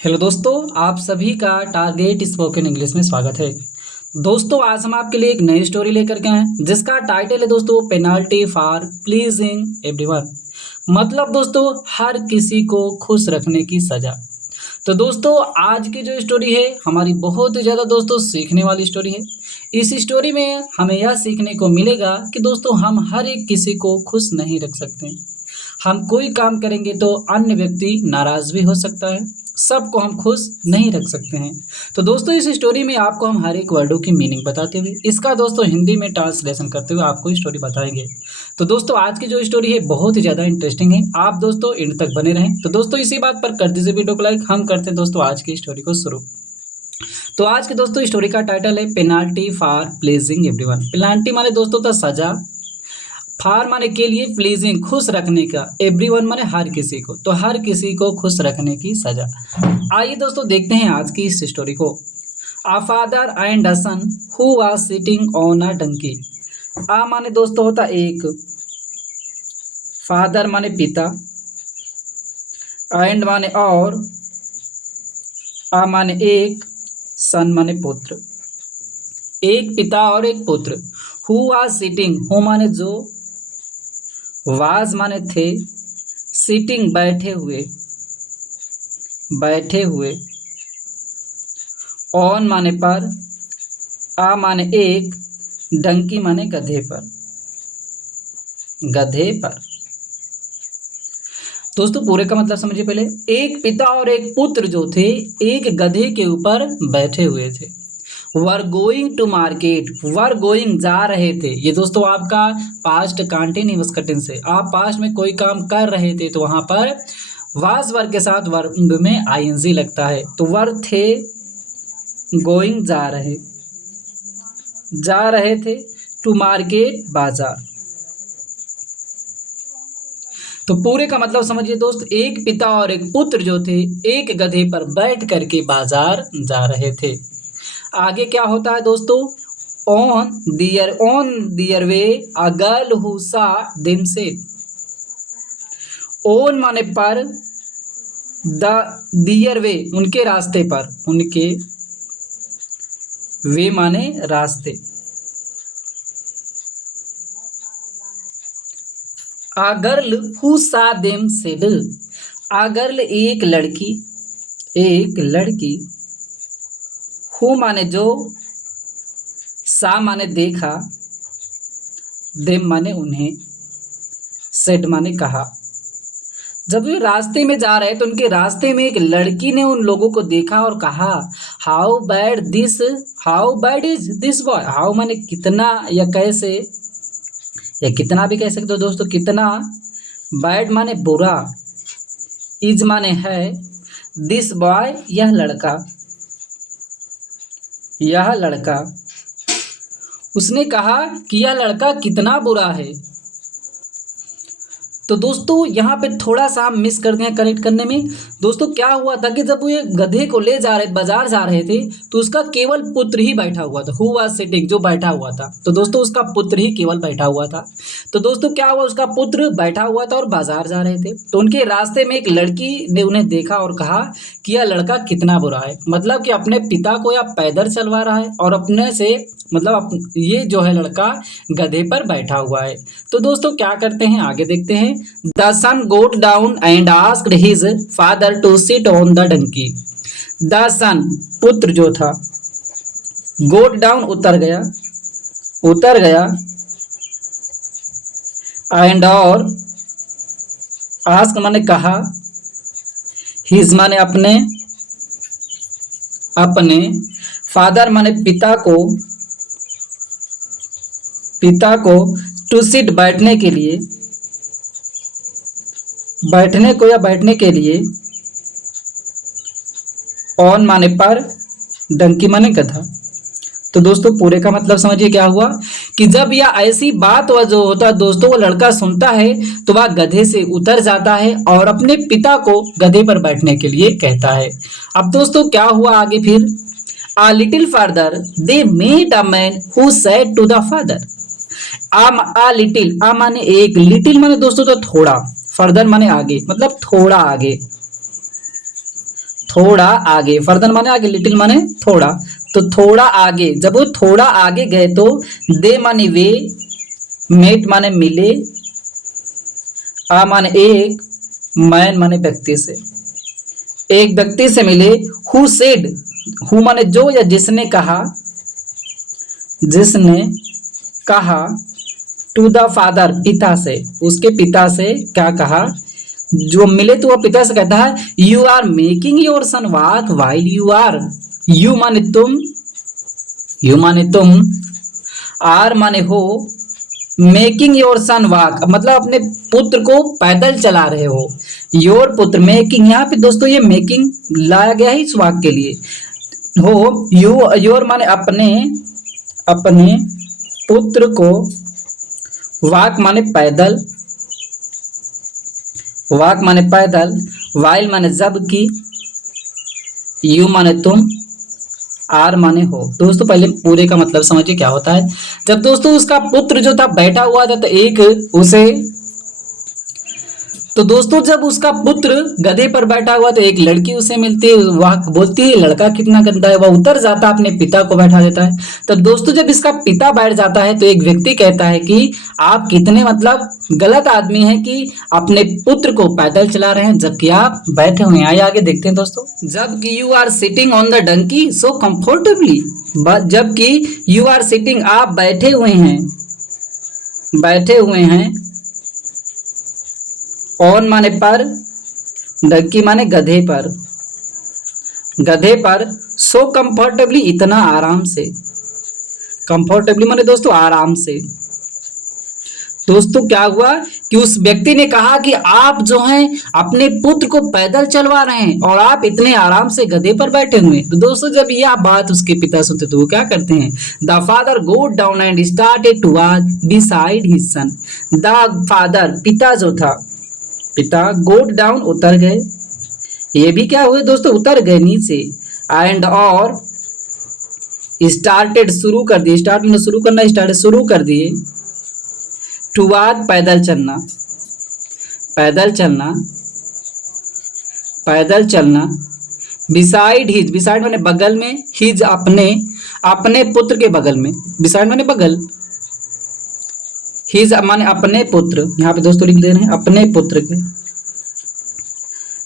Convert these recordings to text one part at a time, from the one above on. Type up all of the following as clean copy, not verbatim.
Hello दोस्तों, आप सभी का टारगेट स्पोकन इंग्लिश में स्वागत है। दोस्तों, आज हम आपके लिए एक नई स्टोरी लेकर के आए हैं जिसका टाइटल है दोस्तों पेनाल्टी फॉर प्लीजिंग एवरीवन। मतलब दोस्तों हर किसी को खुश रखने की सजा। तो दोस्तों आज की जो स्टोरी है हमारी बहुत ही ज़्यादा दोस्तों सीखने वाली स्टोरी है। इस स्टोरी में हमें यह सीखने को मिलेगा कि दोस्तों हम हर एक किसी को खुश नहीं रख सकते। हम कोई काम करेंगे तो अन्य व्यक्ति नाराज़ भी हो सकता है, सबको हम खुश नहीं रख सकते हैं। तो दोस्तों इस स्टोरी में आपको हम हर एक वर्डों की मीनिंग बताते हुए इसका दोस्तों हिंदी में ट्रांसलेशन करते हुए आपको स्टोरी बताएंगे। तो दोस्तों आज की जो स्टोरी है बहुत ही ज़्यादा इंटरेस्टिंग है, आप दोस्तों एंड तक बने रहें। तो दोस्तों इसी बात पर कर दीजिए वीडियो को लाइक। हम करते हैं दोस्तों आज की स्टोरी को शुरू। तो आज के दोस्तों स्टोरी का टाइटल है penalty for pleasing everyone. Penalty माने दोस्तों तो सजा, फार माने के लिए, प्लीजिंग खुश रखने का, एवरीवन माने हर किसी को, तो हर किसी को खुश रखने की सजा। आइए दोस्तों देखते हैं आज की इस स्टोरी को। A father and a son who was sitting on a donkey. A माने दोस्तों होता एक, फादर माने पिता, एंड माने और, आ माने एक, सन माने पुत्र। एक पिता और एक पुत्र। हु वाज सिटिंग, हु माने जो, वाज माने थे, सिटिंग बैठे हुए, बैठे हुए, ऑन माने पर, आ माने एक, डंकी माने गधे पर, गधे पर। दोस्तों पूरे का मतलब समझिए पहले। एक पिता और एक पुत्र जो थे एक गधे के ऊपर बैठे हुए थे। We're going to market, we're going जा रहे थे। ये दोस्तों आपका पास्ट कंटिन्यूअस टेंस से, आप पास्ट में कोई काम कर रहे थे तो वहां पर वाज वर्ग के साथ वर्ब में आईएनजी लगता है। तो वर थे, गोइंग जा रहे थे, टू मार्केट बाजार। तो पूरे का मतलब समझिए दोस्त, एक पिता और एक पुत्र जो थे एक गधे पर बैठ करके बाजार जा रहे थे। आगे क्या होता है दोस्तों, on their way a girl who saw them said. On माने पर, द दियर वे उनके रास्ते पर, उनके, वे माने रास्ते। आ girl who saw them said. Uh girl एक लड़की, एक लड़की, हु माने जो, सा माने देखा, देम माने उन्हें, सेड माने कहा। जब वे रास्ते में जा रहे तो उनके रास्ते में एक लड़की ने उन लोगों को देखा और कहा, how bad is this boy. How माने कितना या कैसे, या कितना भी कह सकते हो दोस्तों, कितना, बैड माने बुरा, इज माने है, दिस बॉय यह लड़का, यह लड़का। उसने कहा कि यह लड़का कितना बुरा है। तो दोस्तों यहाँ पे थोड़ा सा हम मिस करते हैं कनेक्ट करने में। दोस्तों क्या हुआ था कि जब वो ये गधे को ले जा रहे, बाजार जा रहे थे, तो उसका केवल पुत्र ही बैठा हुआ था। हु वाज सिटिंग, जो बैठा हुआ था। तो दोस्तों उसका पुत्र ही केवल बैठा हुआ था। तो दोस्तों क्या हुआ, उसका पुत्र बैठा हुआ था और बाजार जा रहे थे। तो उनके रास्ते में एक लड़की ने उन्हें देखा और कहा कि यह लड़का कितना बुरा है। मतलब कि अपने पिता को या पैदल चलवा रहा है और अपने से, मतलब ये जो है लड़का गधे पर बैठा हुआ है। तो दोस्तों क्या करते हैं आगे देखते हैं। The son got down and asked his father to sit on the donkey. The son पुत्र जो था, गोट डाउन उतर गया, उतर गया, एंड और, आस्क माने कहा, हिज माने अपने, अपने, फादर माने पिता को, पिता को, टू सिट बैठने के लिए, बैठने को या बैठने के लिए, ऑन माने पर, डंकी माने गधा। तो दोस्तों पूरे का मतलब समझिए क्या हुआ कि जब यह ऐसी बात वह जो होता है दोस्तों, वो लड़का सुनता है तो वह गधे से उतर जाता है और अपने पिता को गधे पर बैठने के लिए कहता है। अब दोस्तों क्या हुआ आगे फिर, a little further they met a man who said to the father। A little, a माने एक, लिटिल माने दोस्तों तो थोड़ा, फर्दर माने आगे, मतलब थोड़ा आगे, थोड़ा आगे, फर्दर माने आगे, लिटिल माने थोड़ा। तो थोड़ा आगे, जब वो थोड़ा आगे गए तो दे माने वे, मेट माने मिले, आ माने एक, मैन माने व्यक्ति से, एक व्यक्ति से मिले। हु सेड, हु माने जो या जिसने कहा, जिसने कहा, टू द फादर पिता से, उसके पिता से क्या कहा, जो मिले तो वह पिता से कहता है you are making your son walk while you are, you माने तुम, यू माने तुम, आर माने हो, मेकिंग योर सन वॉक मतलब अपने पुत्र को पैदल चला रहे हो। योर पुत्र, मेकिंग यहाँ पे दोस्तों ये मेकिंग लाया गया है इस वाक्य के लिए। हो, यू, योर माने अपने, अपने पुत्र को, वॉक माने पैदल, वॉक माने पैदल, वाइल माने जब की, यू माने तुम, आर माने हो। दोस्तों पहले पूरे का मतलब समझिए क्या होता है। जब दोस्तों उसका पुत्र जो था बैठा हुआ था तो एक उसे, तो दोस्तों जब उसका पुत्र गधे पर बैठा हुआ तो एक लड़की उसे मिलती है, वह बोलती है लड़का कितना गंदा है, वह उतर जाता अपने पिता को बैठा देता है। तब दोस्तों जब इसका पिता बैठ जाता है तो एक व्यक्ति कहता है कि आप कितने मतलब गलत आदमी हैं कि अपने पुत्र को पैदल चला रहे हैं जबकि आप बैठे हुए हैं। आइए आगे देखते हैं दोस्तों। जबकि you are sitting on the donkey so comfortably, जबकि यू आर सिटिंग आप बैठे हुए हैं, बैठे हुए हैं, ऑन माने पर, डंकी माने गधे पर, गधे पर, सो कंफर्टेबली इतना आराम से, कंफर्टेबली माने दोस्तों आराम से। दोस्तों क्या हुआ कि उस व्यक्ति ने कहा कि आप जो हैं अपने पुत्र को पैदल चलवा रहे हैं और आप इतने आराम से गधे पर बैठे हुए। तो दोस्तों जब यह बात उसके पिता सुनते तो वो क्या करते हैं, the father go down and started to walk beside his son. The father पिता जो था, पिता गोड डाउन उतर गए, ये भी क्या हुए दोस्तों उतर गए नीचे, एंड और स्टार्टेड शुरू कर दिए, स्टार्ट में शुरू करना, स्टार्ट शुरू कर दिए, टू वॉक पैदल चलना, पैदल चलना, पैदल चलना, बिसाइड हिज, बिसाइड माने बगल में, हिज अपने, अपने पुत्र के बगल में, बिसाइड माने बगल, हिज माने अपने पुत्र, यहाँ पे दोस्तों लिख दे रहे हैं अपने पुत्र के।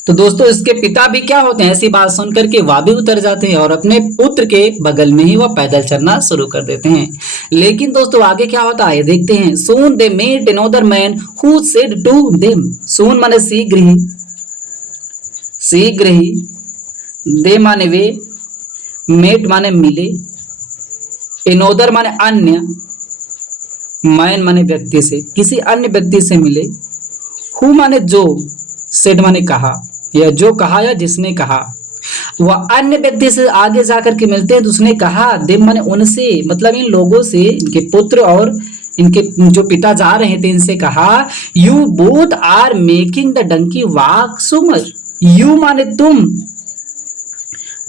तो दोस्तों इसके पिता भी क्या होते हैं, ऐसी बात सुन करके वह भी उतर जाते हैं और अपने पुत्र के बगल में ही वह पैदल चलना शुरू कर देते हैं। लेकिन दोस्तों आगे क्या होता है देखते हैं। Soon they met another man who said to them, soon माने शीघ्र ही, शीघ्र ही, दे माने वे, मेट माने मिले, अनदर माने अन्य, मैन माने व्यक्ति से, किसी अन्य व्यक्ति से मिले, हु माने जो, सेड माने कहा, या जो कहा या जिसने कहा, वह अन्य व्यक्ति से आगे जाकर के मिलते हैं तो उसने कहा, देम माने उनसे, मतलब इन लोगों से, इनके पुत्र और इनके जो पिता जा रहे थे इनसे कहा, you both are making the donkey walk so much, you माने तुम,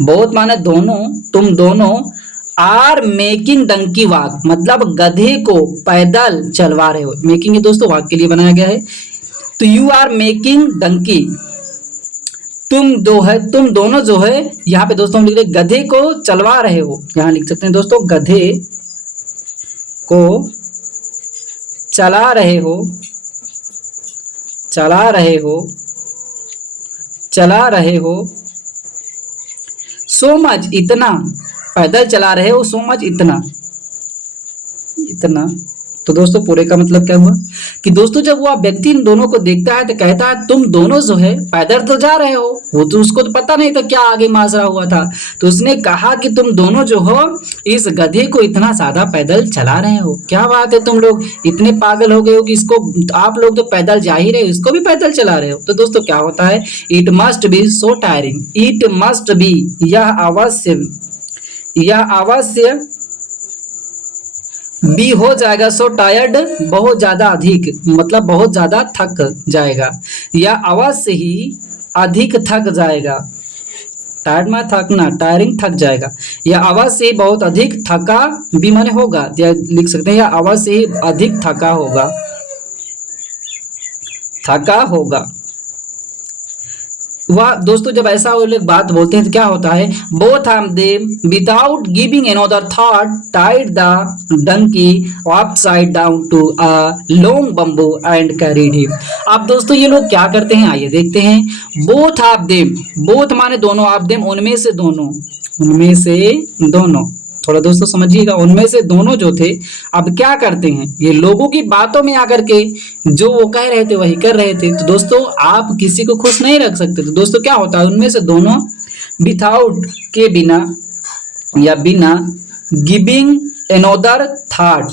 बोथ माने दोनों, तुम दोनों, आर मेकिंग डंकी वॉक मतलब गधे को पैदल चलवा रहे हो। मेकिंग दोस्तों वॉक के लिए बनाया गया है। तो यू आर मेकिंग डंकी, तुम दो है, तुम दोनों जो है, यहाँ पे दोस्तों हम लिख रहे गधे को चलवा रहे हो, यहाँ लिख सकते हैं दोस्तों गधे को चला रहे हो, चला रहे हो, चला रहे हो, सो मच इतना, पैदल चला रहे हो, सो मच इतना, इतना। तो दोस्तों पूरे का मतलब क्या हुआ कि दोस्तों जब वो व्यक्ति इन दोनों को देखता है तो कहता है तुम दोनों जो है पैदल तो जा रहे हो, वो तो उसको तो पता नहीं था क्या आगे माजरा हुआ था। तो उसने कहा कि तुम दोनों जो हो इस गधे को इतना ज्यादा पैदल चला रहे हो, क्या बात है तुम लोग इतने पागल हो गए हो कि इसको आप लोग तो पैदल जा ही रहे हो, इसको भी पैदल चला रहे हो। तो दोस्तों क्या होता है, it must be so tiring, it must be, यह अवश्य, यह अवश्य बी हो जाएगा, सो टायर्ड बहुत ज्यादा अधिक, मतलब बहुत ज्यादा थक जाएगा, या अवश्य ही अधिक थक जाएगा, टायर्ड में थकना, टायरिंग थक जाएगा, या अवश्य ही बहुत अधिक थका भी माने होगा, या लिख सकते हैं या अवश्य ही अधिक थका होगा, थका होगा। वह दोस्तों जब ऐसा वो लोग बात बोलते हैं तो क्या होता है, both of them without giving another thought tied the donkey upside down to a long bamboo and carried him. अब दोस्तों ये लोग क्या करते हैं, आइए देखते हैं। बोथ ऑफ देम, बोथ माने दोनों, ऑफ देम उनमें से दोनों, उनमें से दोनों, थोड़ा दोस्तों समझिएगा, उनमें से दोनों जो थे अब क्या करते हैं, ये लोगों की बातों में आकर के जो वो कह रहे थे वही कर रहे थे। तो दोस्तों आप किसी को खुश नहीं रख सकते। तो दोस्तों क्या होता है, उनमें से दोनों विथआउट के बिना या बिना giving another thought,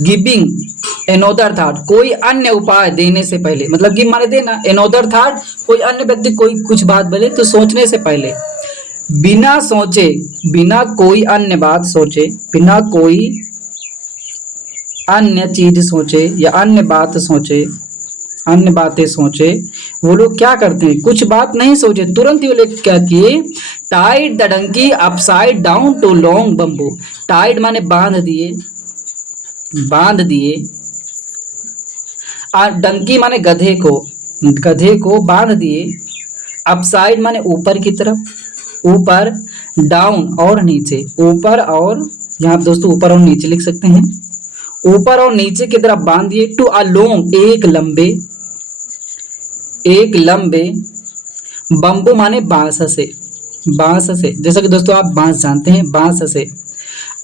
giving another thought कोई अन्य उपाय देने से पहले, मतलब गिव माने देना, एनोदर थॉट कोई अन्य व्यक्ति कोई कुछ बात बोले तो सोचने से पहले, बिना सोचे, बिना कोई अन्य बात सोचे, बिना कोई अन्य चीज सोचे या अन्य बात सोचे, अन्य बातें सोचे, वो लोग क्या करते हैं, कुछ बात नहीं सोचे, तुरंत ही वो लोग क्या किए, tied the donkey upside down to long bamboo. Tied माने बांध दिए, बांध दिए, और डंकी माने गधे को, गधे को बांध दिए, अपसाइड माने ऊपर की तरफ, ऊपर, डाउन और नीचे, ऊपर और, यहाँ पे दोस्तों ऊपर और नीचे लिख सकते हैं, ऊपर और नीचे की तरफ बांध दिए, टू अ लॉन्ग एक लंबे, एक लंबे, बम्बू माने बांस से, बांस से, जैसा कि दोस्तों आप बांस जानते हैं, बांस से,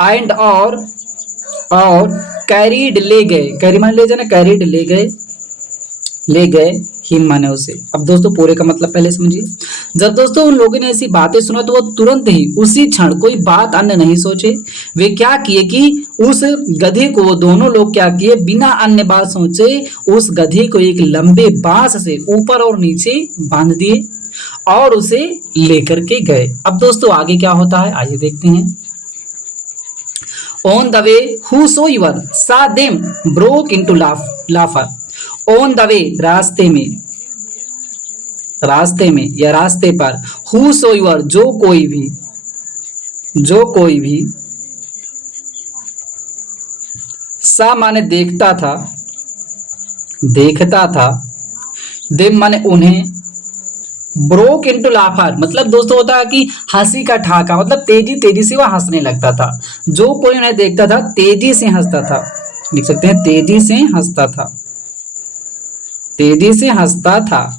एंड और कैरीड ले गए, कैरी माने ले जाना, कैरीड ले गए, ले गए हिम माने उसे। अब दोस्तों पूरे का मतलब पहले समझिए। जब दोस्तों उन लोगों ने ऐसी बातें सुना तो वो तुरंत ही उसी क्षण कोई बात अन्य नहीं सोचे, वे क्या किए कि उस गधे को, वो दोनों लोग क्या किए, बिना अन्य बात सोचे उस गधे को एक लंबे बांस से ऊपर और नीचे बांध दिए और उसे लेकर के गए। अब दोस्तों आगे क्या होता है आइए देखते हैं। On the way whosoever saw them broke into laughter। On the way रास्ते में, रास्ते में या रास्ते पर, whosoever जो कोई भी, जो कोई भी, सा माने देखता था, देखता था, देम माने उन्हें, ब्रोक इनटू लाफर मतलब दोस्तों होता है कि हंसी का ठाका, मतलब तेजी तेजी से वह हंसने लगता था। जो कोई उन्हें देखता था तेजी से हंसता था, लिख सकते हैं तेजी से हंसता था, तेजी से हंसता था।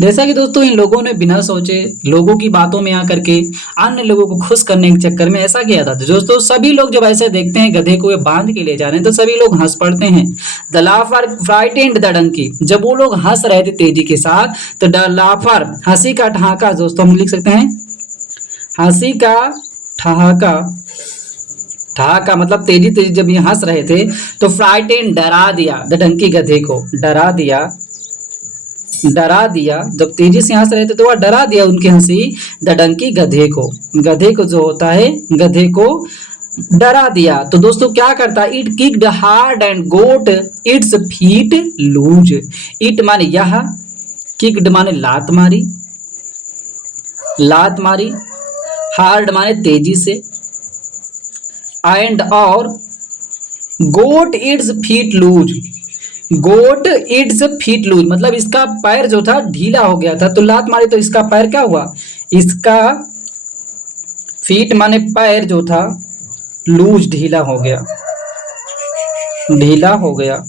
जैसा कि दोस्तों इन लोगों ने बिना सोचे लोगों की बातों में आकर के अन्य लोगों को खुश करने के चक्कर में ऐसा किया था। दोस्तों सभी लोग जब ऐसे देखते हैं गधे को वे बांध के ले जा रहे हैं तो सभी लोग हंस पड़ते हैं। The laughter frightened the donkey, जब वो लोग हंस रहे थे तेजी के साथ तो द लाफर हंसी का ठहाका, दोस्तों हम लिख सकते हैं हंसी का ठहाका, ठहाका मतलब तेजी तेजी जब ये हंस रहे थे तो फ्राइटेंड डरा दिया, द डंकी गधे को डरा दिया, डरा दिया, जब तेजी से हंस रहे थे तो वह डरा दिया उनकी हंसी, द डंकी गधे को, गधे को जो होता है गधे को डरा दिया। तो दोस्तों क्या करता है, it kicked hard and got its feet loose. It माने यह, किक्ड माने लात मारी, लात मारी, हार्ड माने तेजी से, एंड और गोट इट्स फीट लूज, गोट इट्स फीट लूज मतलब इसका पैर जो था ढीला हो गया था, तो लात मारी तो इसका पैर क्या हुआ, इसका फीट माने पैर जो था, लूज ढीला हो गया, ढीला हो गया।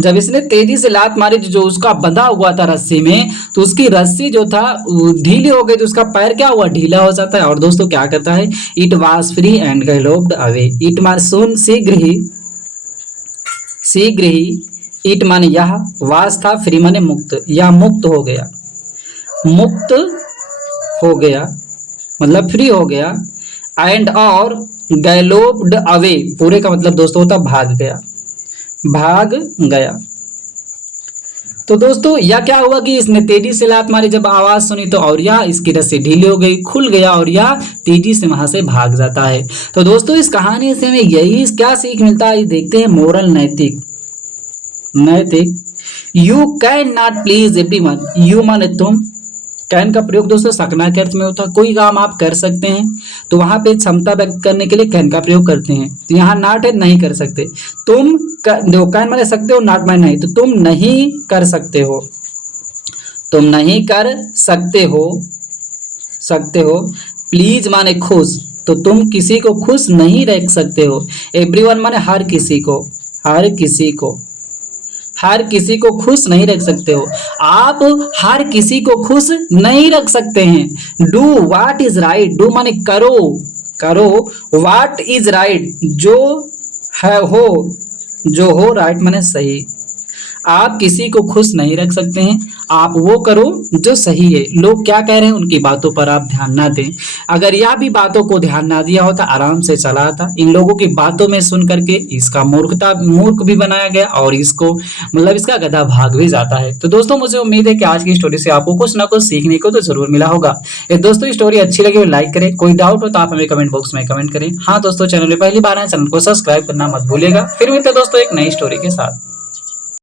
जब इसने तेजी से लात मारी जो उसका बंधा हुआ था रस्सी में, तो उसकी रस्सी जो था ढीली हो गई, तो उसका पैर क्या हुआ, ढीला हो जाता है। और दोस्तों क्या करता है, it was free and galloped away. It माने सुन, शीघ्र ही, शीघ्र ही, इट माने यह, वास था, फ्री माने मुक्त, या मुक्त हो गया, मुक्त हो गया मतलब फ्री हो गया, एंड और गैलोप्ड अवे पूरे का मतलब दोस्तों होता भाग गया, भाग गया। तो दोस्तों यह क्या हुआ कि इसने तेजी से लात मारी, जब आवाज सुनी तो और यह इसकी रस्सी ढीली हो गई, खुल गया और यह तेजी से वहां से भाग जाता है। तो दोस्तों इस कहानी से हमें यही क्या सीख मिलता है, देखते हैं मोरल, नैतिक, नैतिक। You can not please everyone, you माने तुम, कैन का प्रयोग दोस्तों सकना के अर्थ में होता है, कोई काम आप कर सकते हैं तो वहां पे क्षमता व्यक्त करने के लिए कैन का प्रयोग करते हैं। तो यहाँ नॉट है, नहीं कर सकते, तुम देखो कैन माने सकते हो, नॉट माने नहीं, तो तुम नहीं कर सकते हो, तुम नहीं कर सकते हो। प्लीज माने खुश, तो तुम किसी को खुश नहीं रख सकते हो। एवरीवन माने हर किसी को खुश नहीं रख सकते हो। आप हर किसी को खुश नहीं रख सकते हैं। Do what is right, do माने करो व्हाट इज राइट, जो हो राइट माने सही। आप किसी को खुश नहीं रख सकते हैं, आप वो करो जो सही है। लोग क्या कह रहे हैं उनकी बातों पर आप ध्यान ना दें। अगर यह भी बातों को ध्यान ना दिया होता, आराम से चला आता। इन लोगों की बातों में सुन करके इसका मूर्ख भी बनाया गया और इसको मतलब इसका गधा भाग भी जाता है। तो दोस्तों मुझे उम्मीद है कि आज की स्टोरी से आपको कुछ ना कुछ सीखने को तो जरूर मिला होगा। ये दोस्तों स्टोरी अच्छी लगी हो लाइक करें, कोई डाउट हो तो आप हमें कमेंट बॉक्स में कमेंट करें। हाँ दोस्तों, चैनल में पहली बार है, चैनल को सब्सक्राइब करना मत भूलिएगा। फिर मिलते हैं दोस्तों एक नई स्टोरी के साथ।